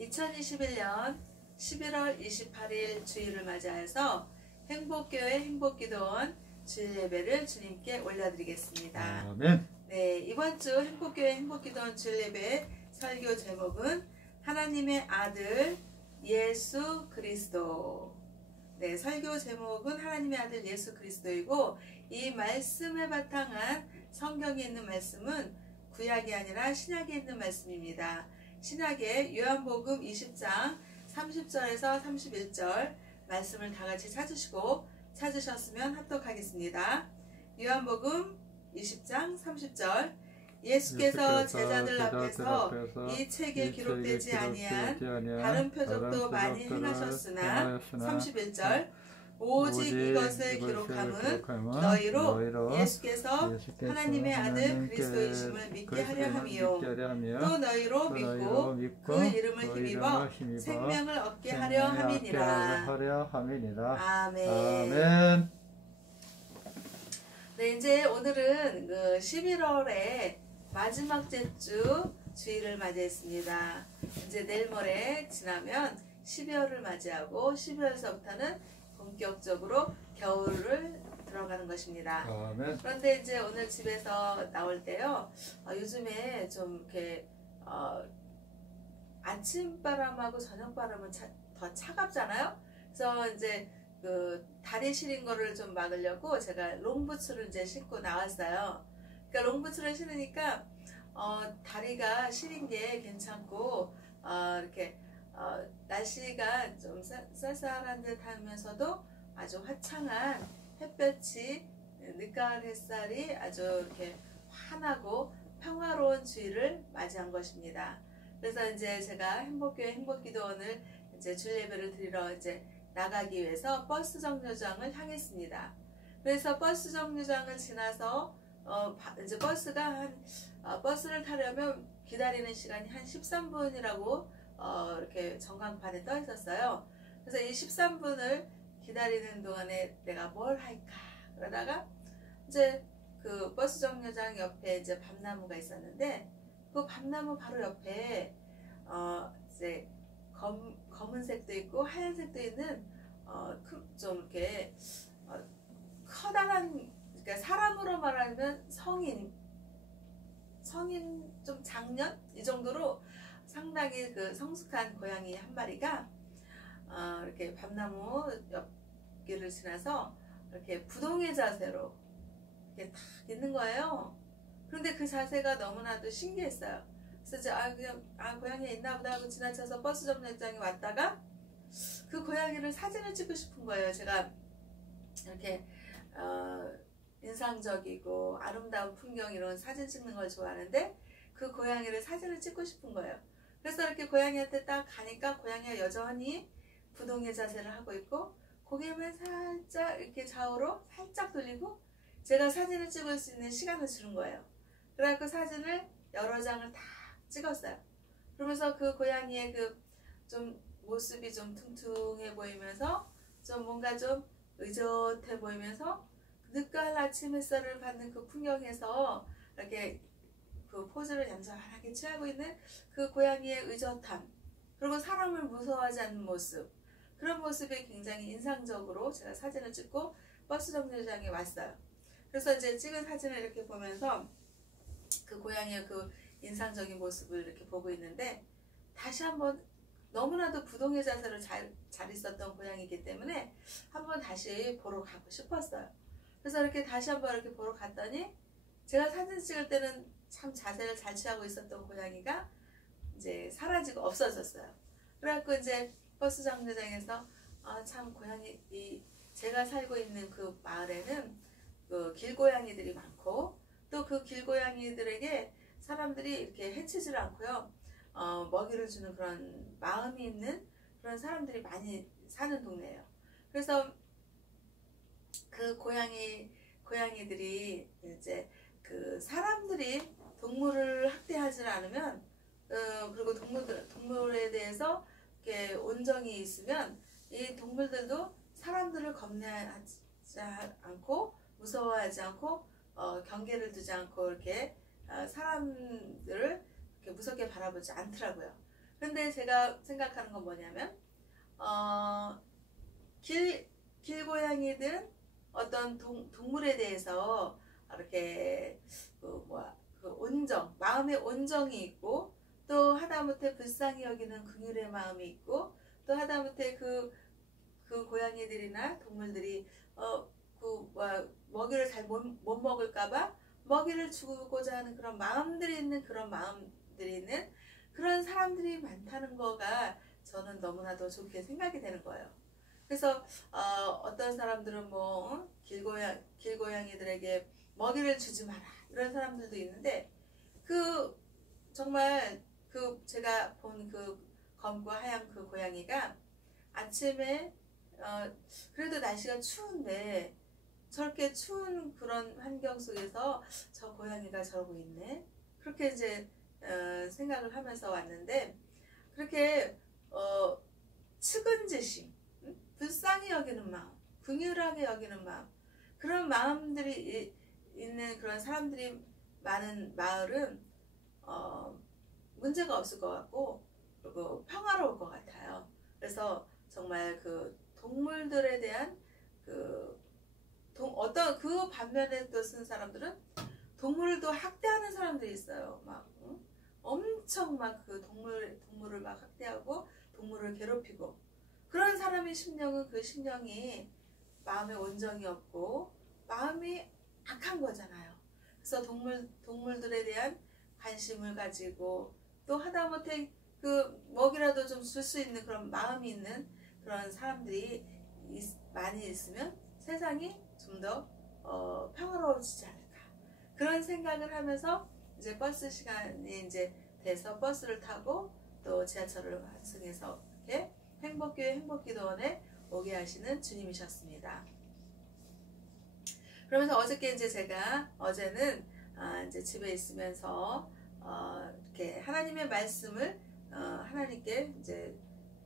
2021년 11월 28일 주일을 맞이해서 행복교회 행복기도원 주일 예배를 주님께 올려드리겠습니다. 아멘. 네, 이번 주 행복교회 행복기도원 주일 예배 설교 제목은 하나님의 아들 예수 그리스도. 네, 설교 제목은 하나님의 아들 예수 그리스도이고, 이 말씀에 바탕한 성경에 있는 말씀은 구약이 아니라 신약에 있는 말씀입니다. 신약의 요한복음 20장 30절에서 31절 말씀을 다 같이 찾으시고, 찾으셨으면 합독하겠습니다. 요한복음 20장 30절. 예수께서 제자들 앞에서 이 책에 기록되지 아니한 다른 표적도 많이 행하셨으나 31절. 오직 이것을 기록함은 너희로 예수께서 하나님의 아들 그리스도이심을 믿게 하려 함이요, 또 너희로 믿고 그 이름을 힘입어 생명을 얻게 하려 함이니라. 아멘. 네, 이제 오늘은 그 11월의 마지막 주 주일을 맞이했습니다. 이제 내일 모레 지나면 12월을 맞이하고 12월서부터는 본격적으로 겨울을 들어가는 것입니다. 아멘. 그런데 이제 오늘 집에서 나올 때요, 요즘에 좀 이렇게 아침바람하고 저녁바람은 더 차갑잖아요. 그래서 이제 그 다리 시린 거를 좀 막으려고 제가 롱부츠를 이제 신고 나왔어요. 그러니까 롱부츠를 신으니까 다리가 시린 게 괜찮고, 이렇게 날씨가 좀 쌀쌀한 듯 하면서도 아주 화창한 햇볕이, 늦가을 햇살이 아주 이렇게 환하고 평화로운 주일을 맞이한 것입니다. 그래서 이제 제가 행복교회 행복기도원을 이제 주일 예배를 드리러 이제 나가기 위해서 버스 정류장을 향했습니다. 그래서 버스 정류장을 지나서 이제 버스를 타려면 기다리는 시간이 한 13분이라고 이렇게 전광판에 떠 있었어요. 그래서 이 13분을 기다리는 동안에 내가 뭘 할까 그러다가 이제 그 버스 정류장 옆에 이제 밤나무가 있었는데, 그 밤나무 바로 옆에 이제 검은색도 있고 하얀색도 있는 좀 이렇게 커다란, 그러니까 사람으로 말하면 성인 좀 장년 이 정도로 상당히 그 성숙한 고양이 한 마리가 이렇게 밤나무 옆길을 지나서 이렇게 부동의 자세로 이렇게 탁 있는 거예요. 그런데 그 자세가 너무나도 신기했어요. 그래서 이제 고양이가 있나 보다 하고 지나쳐서 버스 정류장에 왔다가 그 고양이를 사진을 찍고 싶은 거예요. 제가 이렇게 인상적이고 아름다운 풍경 이런 사진 찍는 걸 좋아하는데, 그 고양이를 사진을 찍고 싶은 거예요. 그래서 이렇게 고양이한테 딱 가니까 고양이가 여전히 부동의 자세를 하고 있고, 고개만 살짝 이렇게 좌우로 살짝 돌리고 제가 사진을 찍을 수 있는 시간을 주는 거예요. 그래갖고 사진을 여러 장을 다 찍었어요. 그러면서 그 고양이의 그 좀 모습이 좀 퉁퉁해 보이면서 좀 뭔가 좀 의젓해 보이면서 늦가을 아침 햇살을 받는 그 풍경에서 이렇게 그 포즈를 얌전하게 취하고 있는 그 고양이의 의젓함, 그리고 사람을 무서워하지 않는 모습, 그런 모습이 굉장히 인상적으로 제가 사진을 찍고 버스 정류장에 왔어요. 그래서 이제 찍은 사진을 이렇게 보면서 그 고양이의 그 인상적인 모습을 이렇게 보고 있는데, 다시 한번 너무나도 부동의 자세로 잘 있었던 고양이기 때문에 한번 다시 보러 가고 싶었어요. 그래서 이렇게 다시 한번 이렇게 보러 갔더니, 제가 사진 찍을 때는 참 자세를 잘 취하고 있었던 고양이가 이제 사라지고 없어졌어요. 그래갖고 이제 버스 정류장에서 참 제가 살고 있는 그 마을에는 그 길고양이들이 많고, 또 그 길고양이들에게 사람들이 이렇게 해치지를 않고요, 먹이를 주는 그런 마음이 있는 그런 사람들이 많이 사는 동네예요. 그래서 그 고양이들이 이제 그 사람들이 동물을 학대하지 않으면, 그리고 동물에 대해서 이렇게 온정이 있으면 이 동물들도 사람들을 겁내하지 않고 무서워하지 않고 경계를 두지 않고 이렇게 사람들을 이렇게 무섭게 바라보지 않더라고요. 그런데 제가 생각하는 건 뭐냐면 길고양이든 어떤 동물에 대해서 이렇게 온정, 마음의 온정이 있고, 또 하다못해 불쌍히 여기는 긍휼의 마음이 있고, 또 하다못해 그 고양이들이나 동물들이 먹이를 잘 못 먹을까봐 먹이를 주고자 하는 그런 마음들이 있는 그런 사람들이 많다는 거가 저는 너무나도 좋게 생각이 되는 거예요. 그래서 어떤 사람들은 길고양이들에게 먹이를 주지 마라 이런 사람들도 있는데, 정말 제가 본 검고 하얀 그 고양이가 아침에 그래도 날씨가 추운데 저렇게 추운 그런 환경 속에서 저 고양이가 저러고 있네, 그렇게 이제 생각을 하면서 왔는데, 그렇게 측은지심, 불쌍히 여기는 마음, 긍휼하게 여기는 마음, 그런 마음들이 있는 그런 사람들이 많은 마을은 문제가 없을 것 같고, 그리고 평화로울 것 같아요. 그래서 정말 동물들에 대한 어떤 반면에 또 쓴 사람들은 동물도 학대하는 사람들이 있어요. 엄청 동물을 막 학대하고 동물을 괴롭히고, 그런 사람의 심령은 그 심령이 마음에 온정이 없고 마음이 악한 거잖아요. 그래서 동물들에 대한 관심을 가지고, 또 하다못해 먹이라도 좀 줄 수 있는 그런 마음이 있는 그런 사람들이 많이 있으면 세상이 좀 더 평화로워지지 않을까, 그런 생각을 하면서 이제 버스 시간이 이제 돼서 버스를 타고 또 지하철을 환승해서 이렇게 행복교회 행복기도원에 오게 하시는 주님이셨습니다. 그러면서 어저께 이제 어제는 이제 집에 있으면서 이렇게 하나님의 말씀을 하나님께 이제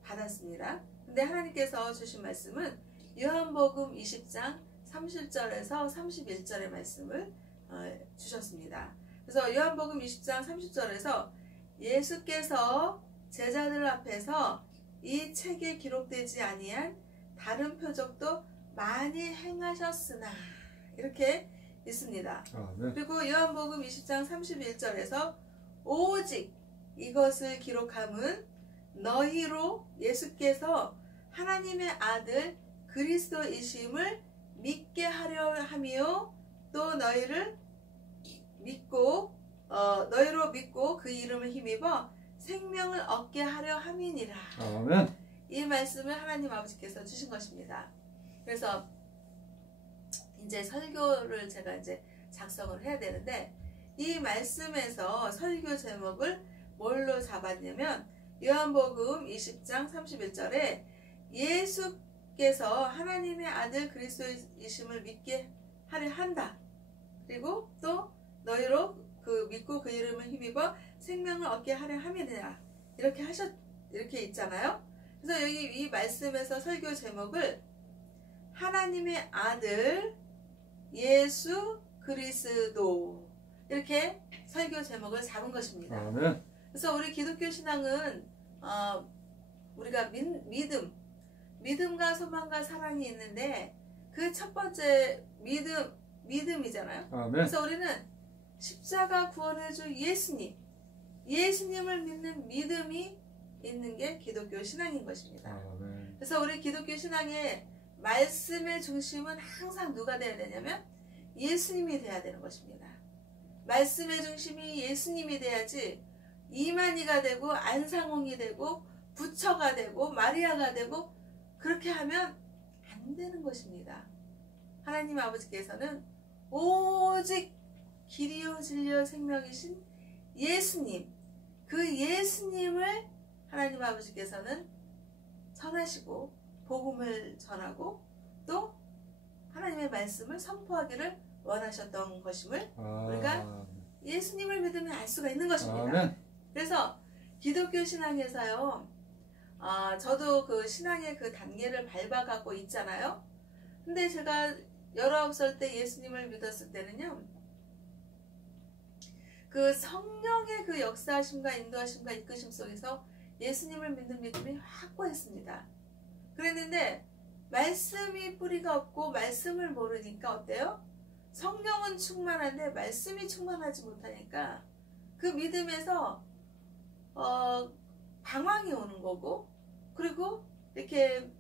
받았습니다. 근데 하나님께서 주신 말씀은 요한복음 20장 30절에서 31절의 말씀을 주셨습니다. 그래서 요한복음 20장 30절에서 예수께서 제자들 앞에서 이 책에 기록되지 아니한 다른 표적도 많이 행하셨으나, 이렇게 있습니다. 네. 그리고 요한복음 20장 31절에서 오직 이것을 기록함은 너희로 예수께서 하나님의 아들 그리스도이심을 믿게 하려 함이요, 또 너희로 믿고 그 이름을 힘입어 생명을 얻게 하려 함이니라. 아멘. 이 말씀을 하나님 아버지께서 주신 것입니다. 그래서 이제 설교를 제가 이제 작성을 해야 되는데, 이 말씀에서 설교 제목을 뭘로 잡았냐면 요한복음 20장 31절에 예수께서 하나님의 아들 그리스도이심을 믿게 하려 한다. 그리고 또 너희로 믿고 그 이름을 힘입어 생명을 얻게 하려 함이니라. 이렇게 있잖아요. 그래서 여기 이 말씀에서 설교 제목을 하나님의 아들 예수 그리스도, 이렇게 설교 제목을 잡은 것입니다. 네. 그래서 우리 기독교 신앙은 우리가 믿음과 소망과 사랑이 있는데, 그 첫 번째 믿음이잖아요. 네. 그래서 우리는 십자가 구원해줄 예수님을 믿는 믿음이 있는 게 기독교 신앙인 것입니다. 네. 그래서 우리 기독교 신앙의 말씀의 중심은 항상 누가 돼야 되냐면 예수님이 돼야 되는 것입니다. 말씀의 중심이 예수님이 돼야지 이만희가 되고 안상홍이 되고 부처가 되고 마리아가 되고 그렇게 하면 안 되는 것입니다. 하나님 아버지께서는 오직 길이요 진리요 생명이신 예수님, 그 예수님을 하나님 아버지께서는 전하시고 복음을 전하고 또 하나님의 말씀을 선포하기를 원하셨던 것임을 우리가 예수님을 믿으면 알 수가 있는 것입니다. 그래서 기독교 신앙에서요, 저도 그 신앙의 그 단계를 밟아가고 있잖아요. 근데 제가 19살 때 예수님을 믿었을 때는요, 그 성령의 그 역사하심과 인도하심과 이끄심 속에서 예수님을 믿는 믿음이 확고했습니다. 그랬는데 말씀이 뿌리가 없고 말씀을 모르니까 어때요? 성령은 충만한데 말씀이 충만하지 못하니까 그 믿음에서 방황이 오는 거고, 그리고 이렇게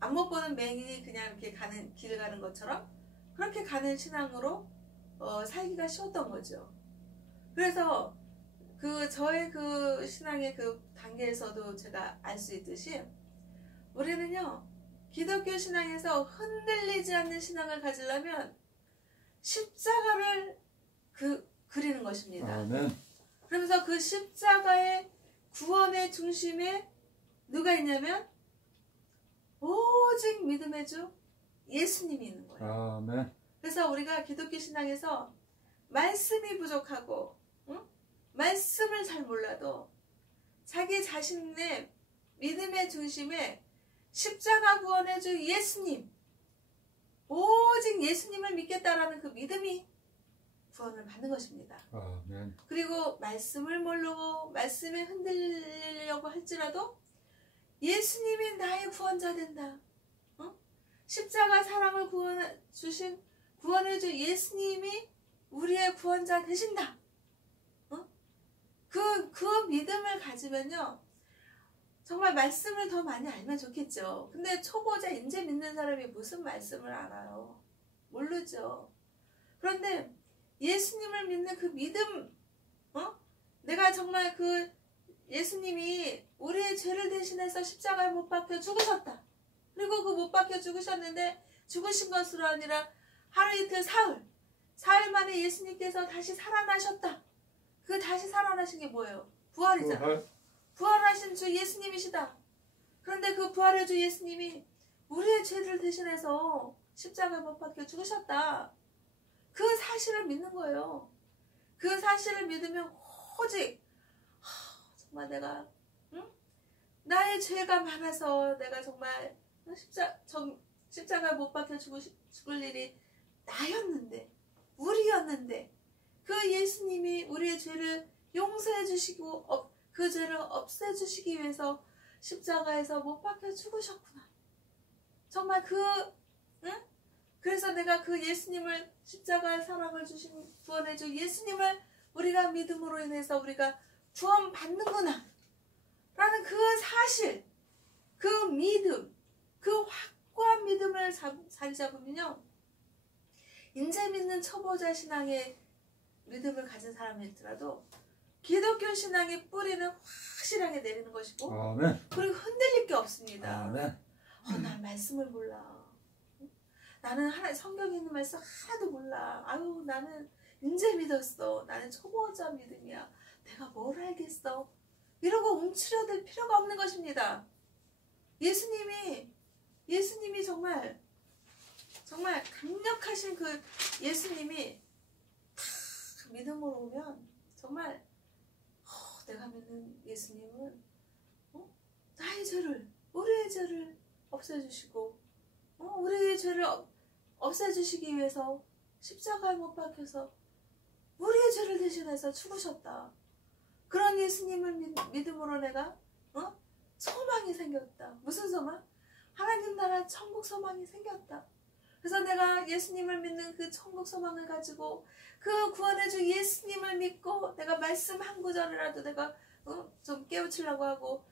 안 못 보는 맹인이 그냥 이렇게 가는 길 가는 것처럼 그렇게 가는 신앙으로 살기가 쉬웠던 거죠. 그래서 저의 그 신앙의 그 단계에서도 제가 알 수 있듯이 우리는요, 기독교 신앙에서 흔들리지 않는 신앙을 가지려면 십자가를 그리는 것입니다. 아멘. 그러면서 그 십자가의 구원의 중심에 누가 있냐면 오직 믿음의 주 예수님이 있는 거예요. 아멘. 그래서 우리가 기독교 신앙에서 말씀이 부족하고 말씀을 잘 몰라도 자기 자신의 믿음의 중심에 십자가 구원의 주 예수님, 오직 예수님을 믿겠다라는 그 믿음이 구원을 받는 것입니다. 아멘. 그리고 말씀을 모르고 말씀에 흔들리려고 할지라도 예수님이 나의 구원자 된다. 십자가 사랑을 주신 구원해 주 예수님이 우리의 구원자 되신다. 그 믿음을 가지면요, 정말 말씀을 더 많이 알면 좋겠죠. 근데 초보자 이제 믿는 사람이 무슨 말씀을 알아요? 모르죠. 그런데 예수님을 믿는 그 믿음, 내가 정말 그 예수님이 우리의 죄를 대신해서 십자가에 못 박혀 죽으셨다. 그리고 그 못 박혀 죽으셨는데 죽으신 것으로 아니라 하루 이틀 사흘 만에 예수님께서 다시 살아나셨다. 그 다시 살아나신 게 뭐예요? 부활이잖아. 부활하신 주 예수님이시다. 그런데 그 부활의 주 예수님이 우리의 죄를 대신해서 십자가에 못 박혀 죽으셨다. 그 사실을 믿는 거예요. 그 사실을 믿으면 오직 정말 내가 나의 죄가 많아서 내가 정말 십자가에 못 박혀 죽을 일이 나였는데, 우리였는데 그 예수님이 우리의 죄를 용서해 주시고 그 죄를 없애주시기 위해서 십자가에서 못 박혀 죽으셨구나. 정말 그래서 내가 그 예수님을, 십자가의 사랑을 주신 구원해 주 예수님을 우리가 믿음으로 인해서 우리가 구원 받는구나 라는 그 사실, 그 믿음, 그 확고한 믿음을 자리 잡으면요, 인제 믿는 초보자 신앙의 믿음을 가진 사람일지라도 기독교 신앙의 뿌리는 확실하게 내리는 것이고, 아멘. 그리고 흔들릴 게 없습니다. 아멘. 난 말씀을 몰라. 나는 성경에 있는 말씀 하나도 몰라. 아유, 나는 인제 믿었어. 나는 초보자 믿음이야. 내가 뭘 알겠어. 이러고 움츠려들 필요가 없는 것입니다. 예수님이 정말 강력하신 그 예수님이 탁 믿음으로 오면 정말 내가 믿는 예수님은 나의 죄를, 우리의 죄를 없애주시고 우리의 죄를 없애주시기 위해서 십자가에 못 박혀서 우리의 죄를 대신해서 죽으셨다. 그런 예수님을 믿음으로 내가 소망이 생겼다. 무슨 소망? 하나님 나라 천국 소망이 생겼다. 그래서 내가 예수님을 믿는 그 천국 소망을 가지고 그 구원해 주 예수님을 믿고 내가 말씀 한 구절이라도 내가 좀 깨우치려고 하고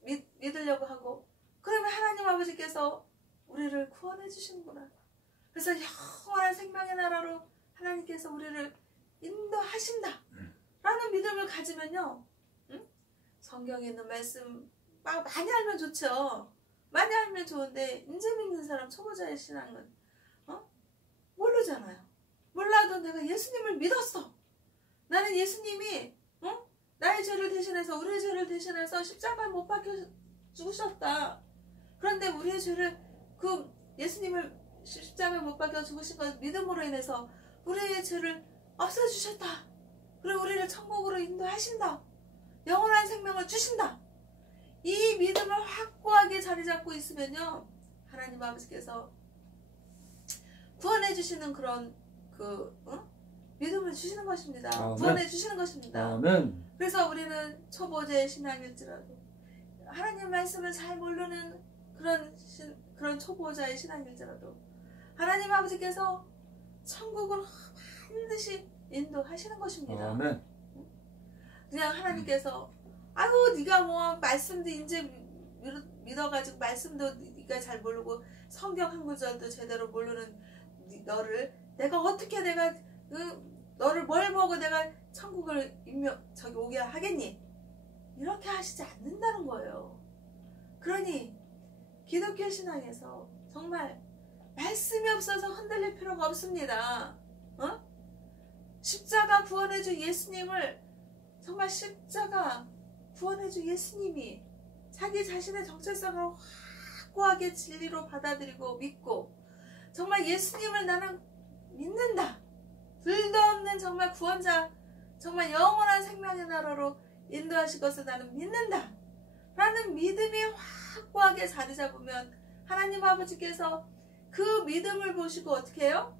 믿으려고 하고, 그러면 하나님 아버지께서 우리를 구원해 주시는구나. 그래서 영원한 생명의 나라로 하나님께서 우리를 인도하신다 라는 믿음을 가지면요, 성경에 있는 말씀 많이 알면 좋죠. 많이 알면 좋은데 인제 믿는 사람, 초보자의 신앙은 모르잖아요. 몰라도 내가 예수님을 믿었어. 나는 예수님이 나의 죄를 대신해서, 우리의 죄를 대신해서 십자가에 못 박혀 죽으셨다. 그런데 우리의 죄를, 그 예수님을 십자가에 못 박혀 죽으신 것 믿음으로 인해서 우리의 죄를 없애주셨다. 그리고 우리를 천국으로 인도하신다. 영원한 생명을 주신다. 이 믿음을 확고하게 자리 잡고 있으면요, 하나님 아버지께서 구원해 주시는 그런 믿음을 주시는 것입니다. 아멘. 구원해 주시는 것입니다. 아멘. 그래서 우리는 초보자의 신앙일지라도 하나님 말씀을 잘 모르는 그런 초보자의 신앙일지라도 하나님 아버지께서 천국을 반드시 인도하시는 것입니다. 아멘. 그냥 하나님께서 아유 네가 뭐 말씀도 이제 믿어가지고 말씀도 네가 잘 모르고 성경 한 구절도 제대로 모르는 너를 내가 어떻게 너를 뭘 보고 내가 천국을 저기 오게 하겠니? 이렇게 하시지 않는다는 거예요. 그러니 기독교 신앙에서 정말 말씀이 없어서 흔들릴 필요가 없습니다. 십자가 구원해준 예수님을 정말 십자가 구원해준 예수님이 자기 자신의 정체성을 확고하게 진리로 받아들이고 믿고 정말 예수님을 나는 믿는다. 둘도 없는 정말 구원자, 정말 영원한 생명의 나라로 인도하실 것을 나는 믿는다. 라는 믿음이 확고하게 자리 잡으면 하나님 아버지께서 그 믿음을 보시고 어떻게 해요?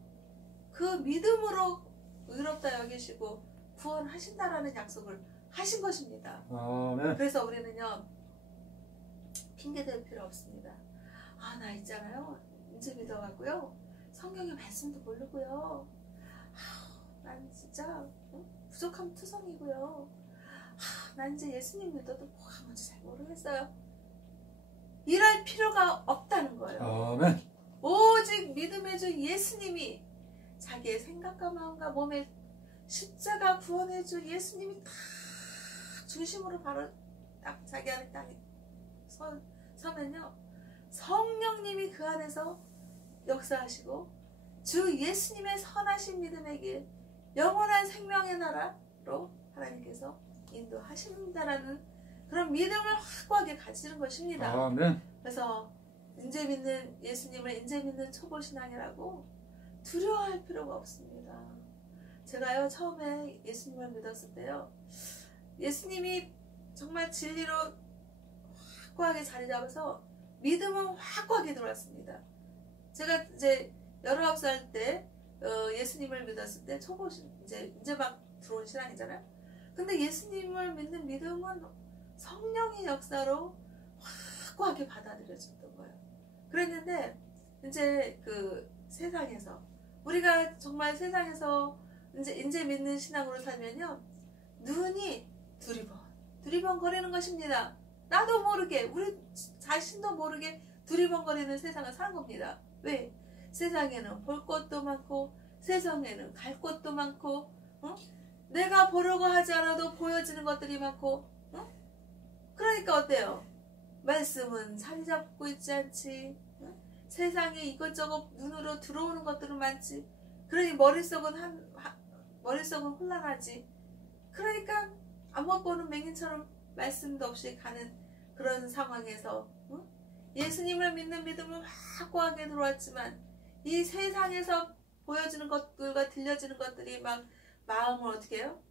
그 믿음으로 의롭다 여기시고 구원하신다라는 약속을 하신 것입니다. 아멘. 그래서 우리는요 핑계댈 필요 없습니다. 아, 나 있잖아요 이제 믿어가고요 성경의 말씀도 모르고요 난 진짜 부족함 투성이고요 난 이제 예수님 믿어도 뭐가 뭔지 잘 모르겠어요. 이럴 필요가 없다는 거예요. 아멘. 오직 믿음의 주 예수님이 자기의 생각과 마음과 몸에 십자가 구원해 주 예수님이 다 중심으로 바로 딱 자기 안에 딱 서면요 성령님이 그 안에서 역사하시고 주 예수님의 선하신 믿음의 길 영원한 생명의 나라로 하나님께서 인도하신다라는 그런 믿음을 확고하게 가지는 것입니다. 아멘. 그래서 이제 믿는 예수님을 이제 믿는 초보신앙이라고 두려워할 필요가 없습니다. 제가요 처음에 예수님을 믿었을 때요 예수님이 정말 진리로 확고하게 자리 잡아서 믿음은 확고하게 들어왔습니다. 제가 이제 19살 때 예수님을 믿었을 때 초보신 이제 막 들어온 신앙이잖아요. 근데 예수님을 믿는 믿음은 성령의 역사로 확고하게 받아들여졌던 거예요. 그랬는데 이제 그 세상에서 우리가 정말 세상에서 이제 믿는 신앙으로 살면요 눈이 두리번거리는 것입니다. 나도 모르게 우리 자신도 모르게 두리번거리는 세상을 사는 겁니다. 왜? 세상에는 볼 것도 많고 세상에는 갈 것도 많고 내가 보려고 하지 않아도 보여지는 것들이 많고 그러니까 어때요? 말씀은 자리 잡고 있지 않지. 세상에 이것저것 눈으로 들어오는 것들은 많지. 그러니 머릿속은 혼란하지. 그러니까 아무 보는 맹인처럼 말씀도 없이 가는 그런 상황에서 예수님을 믿는 믿음은 확고하게 들어왔지만 이 세상에서 보여지는 것들과 들려지는 것들이 막 마음을 어떻게 해요?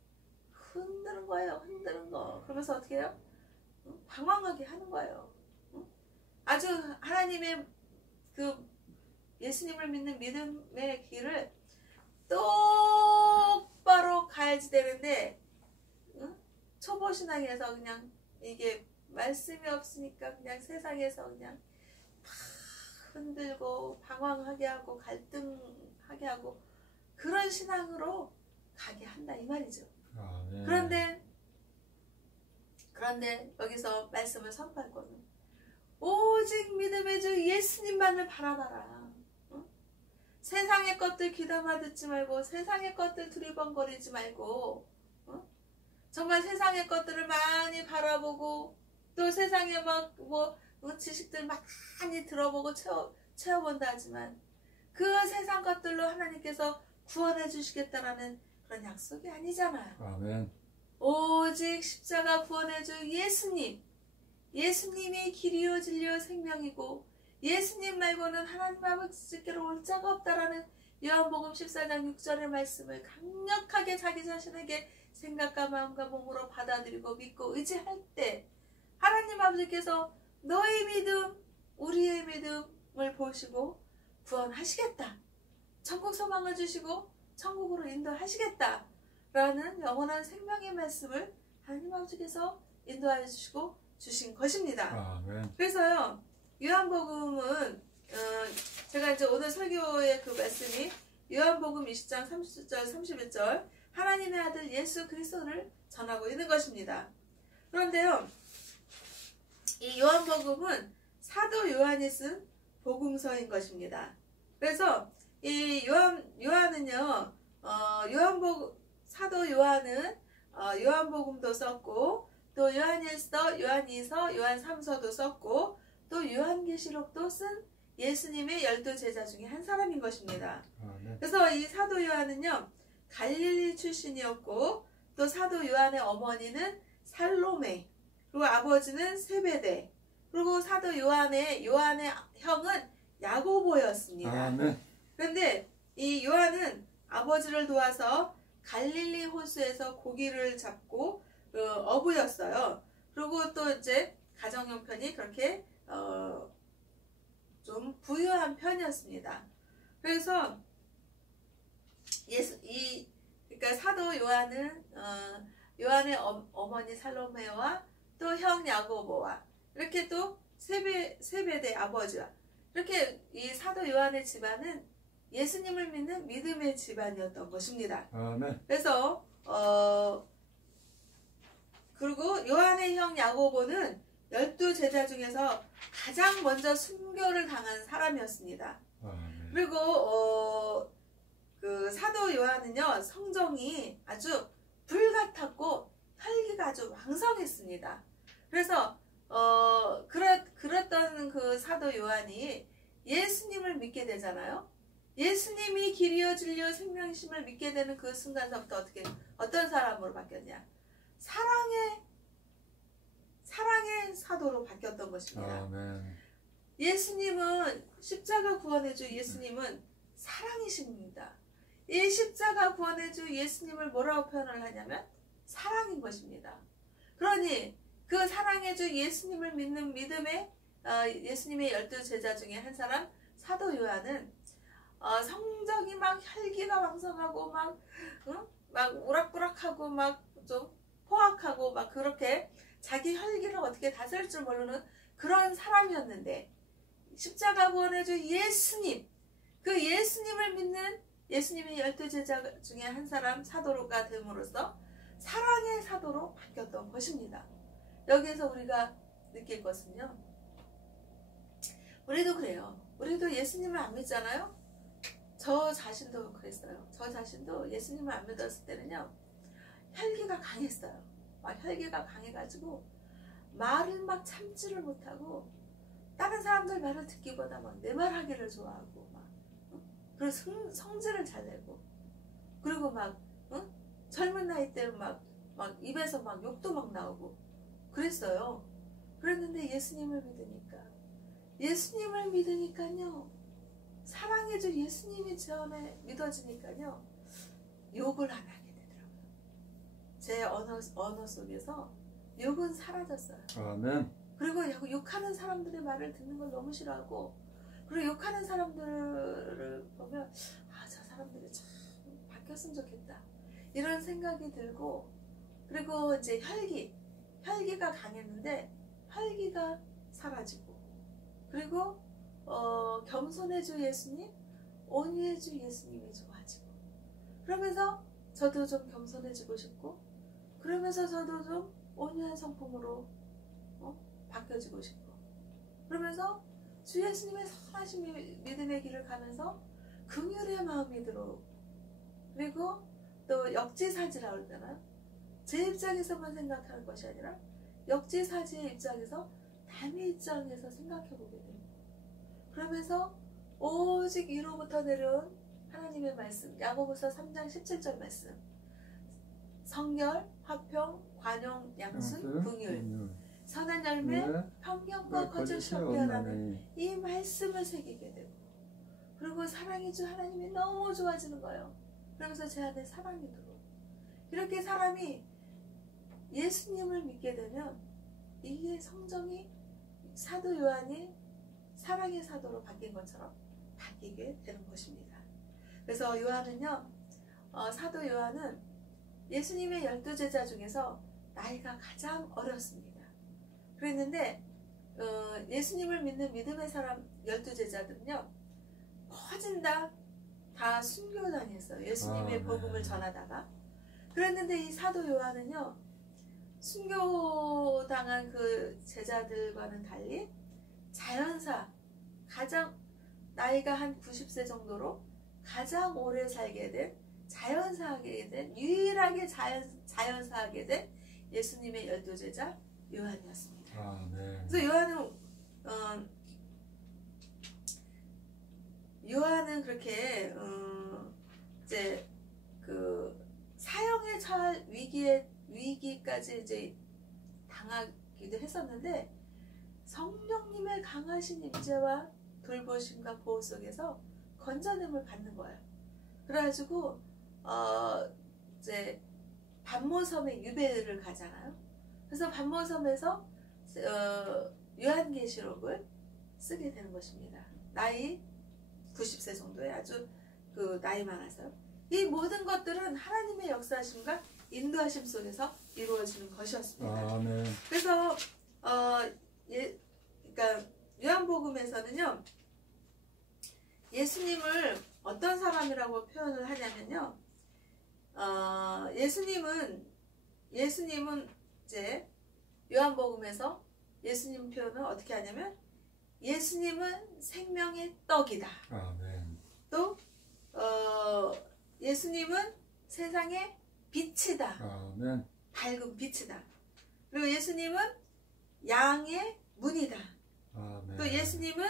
흔드는 거예요. 흔드는 거. 그러면서 어떻게 해요? 방황하게 하는 거예요. 아주 하나님의 그 예수님을 믿는 믿음의 길을 똑바로 가야지 되는데 초보신앙에서 그냥 이게 말씀이 없으니까 그냥 세상에서 그냥 막 흔들고 방황하게 하고 갈등하게 하고 그런 신앙으로 가게 한다 이 말이죠. 아, 네. 그런데 여기서 말씀을 선포할 거는 오직 믿음의 주 예수님만을 바라봐라. 세상의 것들 귀담아 듣지 말고 세상의 것들 두리번거리지 말고 정말 세상의 것들을 많이 바라보고 또 세상에 막 지식들 많이 들어보고 채워본다 하지만 그 세상 것들로 하나님께서 구원해 주시겠다라는 그런 약속이 아니잖아요. 아멘. 오직 십자가 구원해 주 예수님이 길이요 진리요 생명이고 예수님 말고는 하나님 아버지께로 올 자가 없다라는 요한복음 14장 6절의 말씀을 강력하게 자기 자신에게 생각과 마음과 몸으로 받아들이고 믿고 의지할 때 하나님 아버지께서 너의 믿음, 우리의 믿음을 보시고 구원하시겠다. 천국 소망을 주시고 천국으로 인도하시겠다라는 영원한 생명의 말씀을 하나님 아버지께서 인도하여 주시고 주신 것입니다. 아멘. 그래서요, 요한복음은 제가 이제 오늘 설교의 그 말씀이 요한복음 20장 30절 31절 하나님의 아들 예수 그리스도를 전하고 있는 것입니다. 그런데요, 이 요한복음은 사도 요한이 쓴 복음서인 것입니다. 그래서 이 요한은요, 사도 요한은 요한복음도 썼고, 또 요한일서, 요한이서, 요한삼서도 썼고, 또 요한계시록도 쓴 예수님의 12제자 중에 한 사람인 것입니다. 네. 그래서 이 사도 요한은요, 갈릴리 출신이었고, 또 사도 요한의 어머니는 살로메, 그리고 아버지는 세베대, 그리고 사도 요한의 형은 야고보였습니다. 네. 그런데 이 요한은 아버지를 도와서 갈릴리 호수에서 고기를 잡고 어부였어요. 그리고 또 이제 가정 형편이 그렇게 좀 부유한 편이었습니다. 그래서 그러니까 사도 요한은 요한의 어머니 살로메와 또 형 야고보와 이렇게 또 세베대 아버지와 이렇게 이 사도 요한의 집안은 예수님을 믿는 믿음의 집안이었던 것입니다. 네. 그래서 그리고 요한의 형 야고보는 12제자 중에서 가장 먼저 순교를 당한 사람이었습니다. 네. 그리고 그 사도 요한은요, 성정이 아주 불같았고 혈기가 아주 왕성했습니다. 그래서 그랬던 그 사도 요한이 예수님을 믿게 되잖아요. 예수님이 길이요 진리요 생명이심을 믿게 되는 그 순간서부터 어떤 사람으로 바뀌었냐? 사랑의 사도로 바뀌었던 것입니다. 아멘. 예수님은 십자가 구원의 주 예수님은 사랑이십니다. 이 십자가 구원의 주 예수님을 뭐라고 표현을 하냐면 사랑인 것입니다. 그러니 그 사랑의 주 예수님을 믿는 믿음의 예수님의 12제자 중에 한 사람 사도 요한은 성정이 막 혈기가 왕성하고 막 우락부락하고 막 좀 포악하고 막 그렇게 자기 혈기를 어떻게 다스릴 줄 모르는 그런 사람이었는데 십자가 구원의 주 예수님, 그 예수님을 믿는 예수님의 12제자 중에 한 사람 사도가 됨으로써 사랑의 사도로 바뀌었던 것입니다. 여기에서 우리가 느낄 것은요, 우리도 그래요. 우리도 예수님을 안 믿잖아요. 저 자신도 그랬어요. 저 자신도 예수님을 안 믿었을 때는요, 혈기가 강했어요. 막 혈기가 강해가지고 말을 막 참지를 못하고 다른 사람들 말을 듣기보다 막 내 말 하기를 좋아하고 막 그리고 성질을 잘 내고 그리고 막 젊은 나이 때 막 입에서 막 욕도 막 나오고 그랬어요. 그랬는데 예수님을 믿으니까요, 사랑의 주 예수님이 제 안에 믿어지니까요, 욕을 안 하게 되더라고요. 제 언어 속에서 욕은 사라졌어요. 아멘. 그리고 욕하는 사람들의 말을 듣는 걸 너무 싫어하고, 그리고 욕하는 사람들을 보면 저 사람들이 참 바뀌었으면 좋겠다 이런 생각이 들고, 그리고 이제 혈기가 강했는데 혈기가 사라지고, 그리고 겸손의 주 예수님, 온유의 주 예수님이 좋아지고, 그러면서 저도 좀 겸손해지고 싶고, 그러면서 저도 좀 온유한 성품으로 바뀌어지고 싶고, 그러면서 주 예수님의 선하신 믿음의 길을 가면서 긍휼의 마음이 들어오고, 그리고 또 역지사지라고 그러잖아요. 제 입장에서만 생각하는 것이 아니라 역지사지의 입장에서 남의 입장에서 생각해보게 됩니다. 그러면서 오직 위로부터 내려온 하나님의 말씀, 야고보서 3장 17절 말씀, 성결, 화평, 관용, 양순, 긍휼, 선한 열매, 평경과 거짓이 없게 하라는 이 말씀을 새기게 되고, 그리고 사랑의 주 하나님이 너무 좋아지는 거예요. 그러면서 제 안에 사랑이 들어오고, 이렇게 사람이 예수님을 믿게 되면 이게 성정이 사도 요한이 사랑의 사도로 바뀐 것처럼 바뀌게 되는 것입니다. 그래서 요한은요, 사도 요한은 예수님의 12제자 중에서 나이가 가장 어렸습니다. 그랬는데 예수님을 믿는 믿음의 사람 12제자들은요 퍼진다 다 순교 다녔어요. 예수님의 복음을 전하다가. 그랬는데 이 사도 요한은요 순교당한 그 제자들과는 달리 자연사 가장 나이가 한 90세 정도로 가장 오래 살게 된 자연사하게 된 유일하게 자연사하게 된 예수님의 12제자 요한이었습니다. 네. 그래서 요한은 그렇게 이제 그 사형에 처할 위기까지 이제 당하기도 했었는데 성령님의 강하신 임재와 돌보심과 보호 속에서 건져냄을 받는 거예요. 그래가지고 이제 반모섬에 유배를 가잖아요. 그래서 반모섬에서 요한계시록을 쓰게 되는 것입니다. 나이 90세 정도에 아주 그 나이 많아서요. 이 모든 것들은 하나님의 역사하심과 인도하심 속에서 이루어지는 것이었습니다. 네. 그래서 그러니까 요한복음에서는요 예수님을 어떤 사람이라고 표현을 하냐면요 예수님은 이제 요한복음에서 예수님 표현을 어떻게 하냐면 예수님은 생명의 떡이다. 네. 또 예수님은 세상의 빛이다. 네. 밝은 빛이다. 그리고 예수님은 양의 문이다. 네. 또 예수님은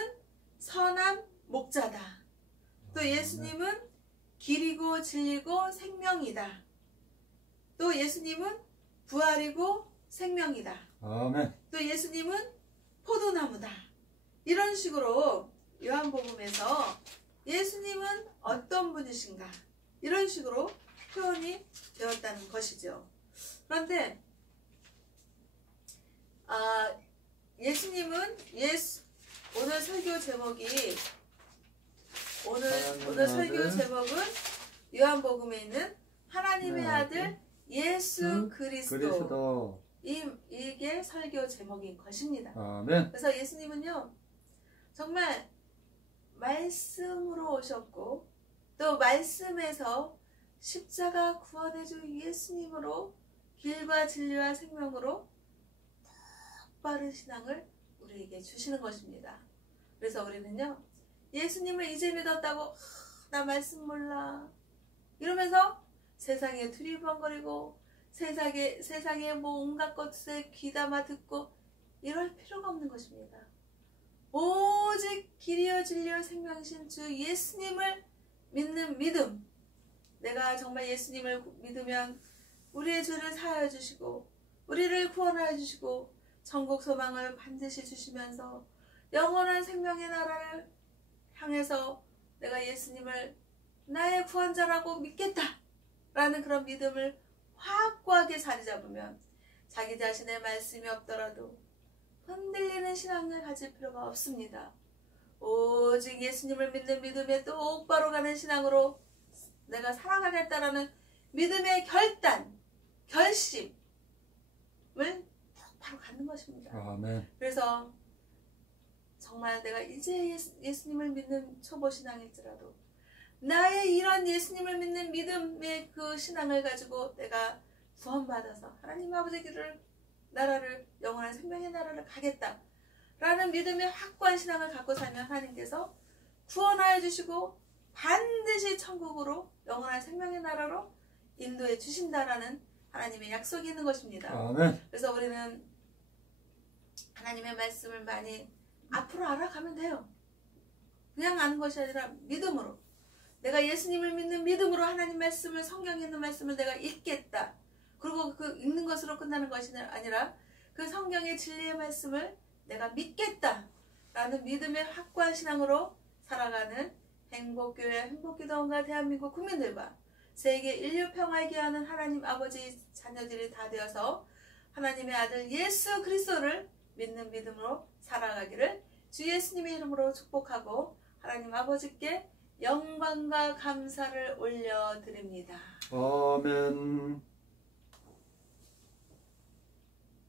선한 목자다. 또 예수님은 길이고 진리고 생명이다. 또 예수님은 부활이고 생명이다. 아멘. 또 예수님은 포도나무다. 이런 식으로 요한복음에서 예수님은 어떤 분이신가 이런 식으로 표현이 되었다는 것이죠. 그런데 예수님은 오늘 설교 제목은 요한복음에 있는 하나님의 아들 예수 그리스도. 이게 설교 제목인 것입니다. 아멘. 그래서 예수님은요 정말 말씀으로 오셨고 또 말씀에서 십자가 구원해줄 예수님으로 길과 진리와 생명으로 바른 신앙을 우리에게 주시는 것입니다. 그래서 우리는요 예수님을 이제 믿었다고 나 말씀 몰라 이러면서 세상에 두리번거리고 세상에 뭐 온갖 것에 귀담아 듣고 이럴 필요가 없는 것입니다. 오직 길이요 진리요 생명이신 주 예수님을 믿는 믿음. 내가 정말 예수님을 믿으면 우리의 죄를 사하여 주시고 우리를 구원하여 주시고 천국 소망을 반드시 주시면서 영원한 생명의 나라를 향해서 내가 예수님을 나의 구원자라고 믿겠다 라는 그런 믿음을 확고하게 자리 잡으면 자기 자신의 말씀이 없더라도 흔들리는 신앙을 가질 필요가 없습니다. 오직 예수님을 믿는 믿음에 똑바로 가는 신앙으로 내가 살아가겠다라는 믿음의 결심을 똑바로 갖는 것입니다. 아멘. 그래서 정말 내가 이제 예수님을 믿는 초보 신앙일지라도 나의 이런 예수님을 믿는 믿음의 그 신앙을 가지고 내가 구원받아서 하나님 아버지 길을 나라를 영원한 생명의 나라를 가겠다 라는 믿음의 확고한 신앙을 갖고 살면 하나님께서 구원하여 주시고 반드시 천국으로 영원한 생명의 나라로 인도해 주신다라는 하나님의 약속이 있는 것입니다. 아멘. 그래서 우리는 하나님의 말씀을 많이 앞으로 알아가면 돼요. 그냥 아는 것이 아니라 믿음으로 내가 예수님을 믿는 믿음으로 하나님 말씀을 성경에 있는 말씀을 내가 읽겠다. 그리고 그 읽는 것으로 끝나는 것이 아니라 그 성경의 진리의 말씀을 내가 믿겠다 라는 믿음의 확고한 신앙으로 살아가는 행복교회 행복기도원과 대한민국 국민들과 세계 인류 평화에 기하는 하나님 아버지 자녀들이 다 되어서 하나님의 아들 예수 그리스도를 믿는 믿음으로 살아가기를 주 예수님의 이름으로 축복하고 하나님 아버지께 영광과 감사를 올려드립니다. 아멘.